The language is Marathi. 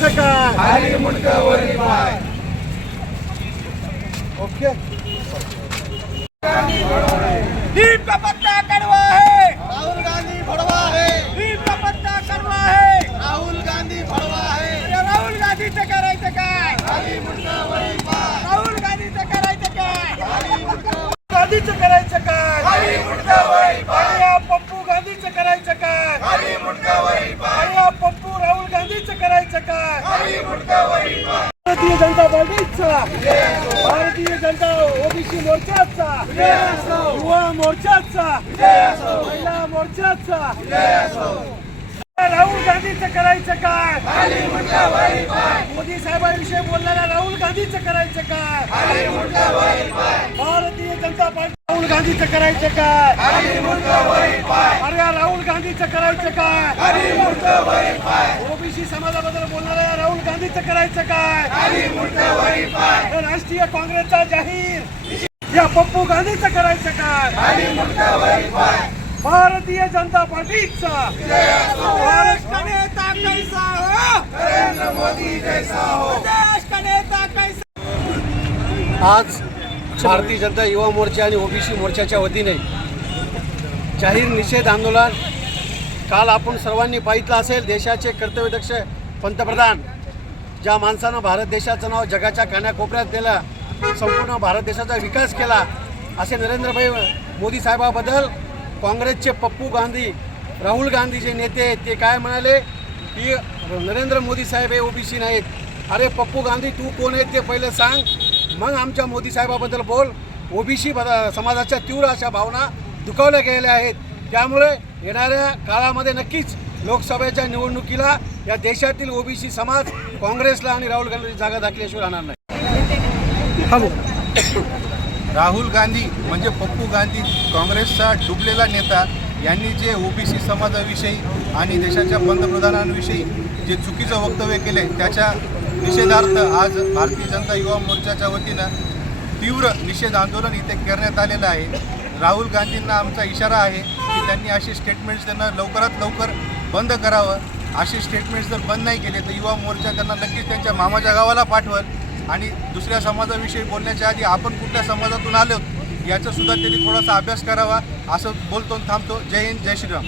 करायचं काय? ओके. नीम का पत्ता कड़वा है राहुल गांधी भडवा आहे. नीम का पत्ता कड़वा है राहुल गांधी भडवा अरे राहुल गांधीचं करायचं काय? राहुल गांधीचं करायचं काय? गांधीचं करायचं काय? पप्पू गांधीचं करायचं काय आणि या पप्पू राहुल गांधीचं करायचं काय भारतीय जनता पार्टीचा भारतीय जनता ओबीसी मोर्चाचा युवा मोर्चाचा महिला मोर्चाचा. राहुल गांधीचं करायचं काय? मोदी साहेबांविषयी बोलणाऱ्या राहुल गांधीचं करायचं काय? भारतीय जनता पार्टी राहुल गांधीचं करायचं काय? अरे गांधीचं करायचं काय? ओबीसी समाजाबद्दल बोलणाऱ्या राहुल गांधीचं करायचं काय? राष्ट्रीय काँग्रेसचा जाहीर. या पप्पू गांधीचं करायचं काय? भारतीय जनता पार्टीचा. महाराष्ट्र नेता कैसा नरेंद्र मोदी जैसा हो नेता कैसा? आज भारतीय जनता युवा मोर्चा आणि ओबीसी मोर्चाच्या वतीने जाहीर निषेध आंदोलन काल आपण सर्वांनी पाहितलं असेल देशाचे कर्तव्यदक्ष पंतप्रधान ज्या माणसानं भारत देशाचं नाव जगाच्या कानाकोपऱ्यात दिलं संपूर्ण भारत देशाचा विकास केला असे नरेंद्रभाई मोदी साहेबाबद्दल काँग्रेसचे पप्पू गांधी राहुल गांधी जे नेते आहेत ते काय म्हणाले? की नरेंद्र मोदी साहेब हे ओबीसी नाहीत. अरे पप्पू गांधी तू कोण आहे ते पहिलं सांग. मग आमच्या मोदी साहेबाबद्दल बोल. ओबीसी समाजाच्या तीव्र अशा भावना दुखावल्या गेलेल्या आहेत. त्यामुळे येणाऱ्या काळामध्ये नक्कीच लोकसभेच्या निवडणुकीला या देशातील ओबीसी समाज काँग्रेसला आणि राहुल गांधी जागा दाखल्याशिवाय राहणार नाही. राहुल गांधी म्हणजे पप्पू गांधी काँग्रेसचा डुबलेला नेता यांनी जे ओबीसी समाजाविषयी आणि देशाच्या पंतप्रधानांविषयी जे चुकीचं वक्तव्य केले त्याच्या निषेधार्थ आज भारतीय जनता युवा मोर्चाच्या वतीनं तीव्र निषेध आंदोलन इथे करण्यात आलेलं आहे. राहुल गांधींना आमचा इशारा आहे त्यांनी अशी स्टेटमेंट्स त्यांना लवकरात लवकर बंद करावं. अशी स्टेटमेंट्स जर बंद नाही केले तर युवा मोर्चा त्यांना नक्कीच त्यांच्या मामाच्या गावाला पाठवल. आणि दुसऱ्या समाजाविषयी बोलण्याच्या आधी आपण कुठल्या समाजातून आलो याचा सुद्धा त्यांनी थोडासा अभ्यास करावा असं बोलतो थांबतो. जय हिंद जय श्रीराम.